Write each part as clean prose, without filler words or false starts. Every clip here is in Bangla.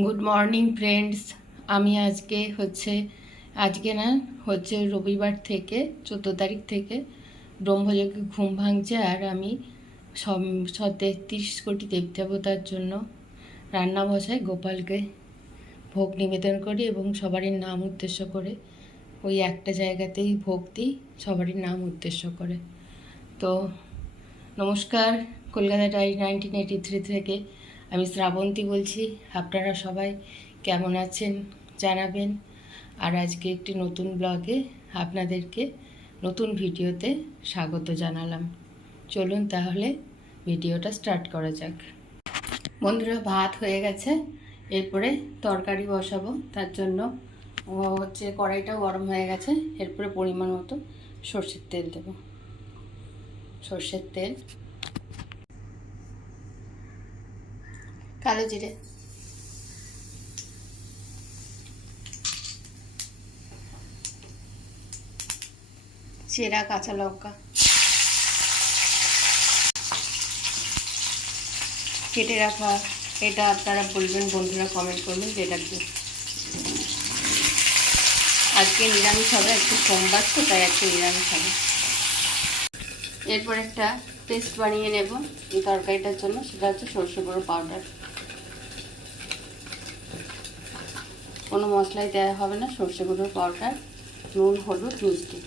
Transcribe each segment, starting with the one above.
Good morning friends. আমি আজকে রবিবার থেকে 14 তারিখ থেকে ব্রহ্মযোগে ঘুম ভাঙছে। আর আমি 33 কোটি দেবদেবতার জন্য রান্না বসাই, গোপালকে ভোগ নিবেদন করি এবং সবারই নাম উদ্দেশ্য করে ওই একটা জায়গাতেই ভোগ দিই, সবারই নাম উদ্দেশ্য করে। তো নমস্কার, কলকাতা ডায়েরি 1983 থেকে আমি শ্রাবন্তী বলছি। আপনারা সবাই কেমন আছেন জানাবেন। আর আজকে একটি নতুন ব্লগে আপনাদেরকে নতুন ভিডিওতে স্বাগত জানালাম। চলুন তাহলে ভিডিওটা স্টার্ট করা যাক। বন্ধুরা, ভাত হয়ে গেছে, এরপরে তরকারি বসাবো। তার জন্য কড়াইটাও গরম হয়ে গেছে। এরপরে পরিমাণ মতো সর্ষের তেল দেব। সর্ষের তেল, কালো জিরে, চেরা কাঁচা লঙ্কা, কেটে রাখা, এটা আপনারা বলবেন বন্ধুরা, কমেন্ট করবেন যেটা কি। আজকে নিরামিষ হবে, একটু সোমবার তো, তাই আজকে নিরামিষ হবে। এরপর একটা পেস্ট বানিয়ে নেব এই তরকারিটার জন্য, সেটা হচ্ছে সর্ষে গুঁড়ো পাউডার। কোনো মশলাই দেওয়া হবে না, সর্ষে গুঁড়োর পাউডার, নুন, হলুদ, মিষ্টি।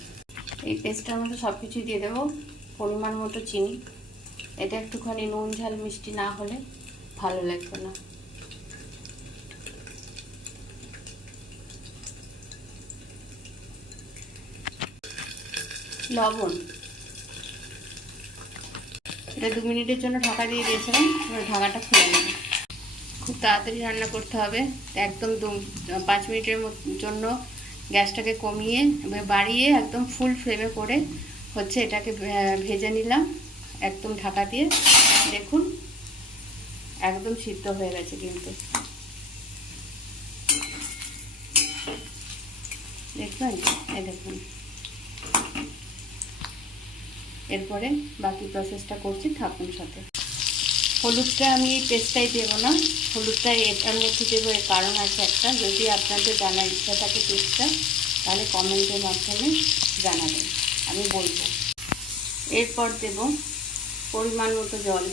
এই পেস্টটার মধ্যে সব কিছুই দিয়ে দেবো। পরিমাণ মতো চিনি, এটা একটুখানি নুন ঝাল মিষ্টি না হলে ভালো লাগবে না। লবণ, এটা 2 মিনিটের জন্য ঢাকা দিয়ে দিয়েছিলাম। এবার ঢাকাটা খুলে নেব। খুব তাড়াতাড়ি রান্না করতে হবে, একদম 5 মিনিটের জন্য গ্যাসটাকে কমিয়ে বাড়িয়ে একদম ফুল ফ্লেমে করে এটাকে ভেজে নিলাম একদম ঢাকা দিয়ে। দেখুন একদম সিদ্ধ হয়ে গেছে কিন্তু, দেখবেন, এই দেখুন। এরপরে বাকি প্রসেসটা করছি, থাকুন সাথে। হলুদটা আমি এই পেস্টটাই দেবো না, হলুদটা এটার মধ্যে দেবো। এর কারণ আছে একটা, যদি আপনাদের জানার ইচ্ছা থাকে পেস্টটা, তাহলে কমেন্টের মাধ্যমে জানাবেন, আমি বলবো। এরপর দেব পরিমাণ মতো জল।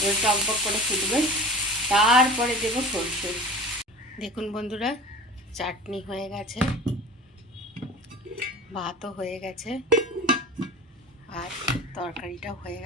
এবার টকবক করে ফুটবে, তারপরে দেব সরষে। দেখুন বন্ধুরা, চাটনি হয়ে গেছে, ভাতও হয়ে গেছে, আর তরকারিটাও হয়ে গেছে।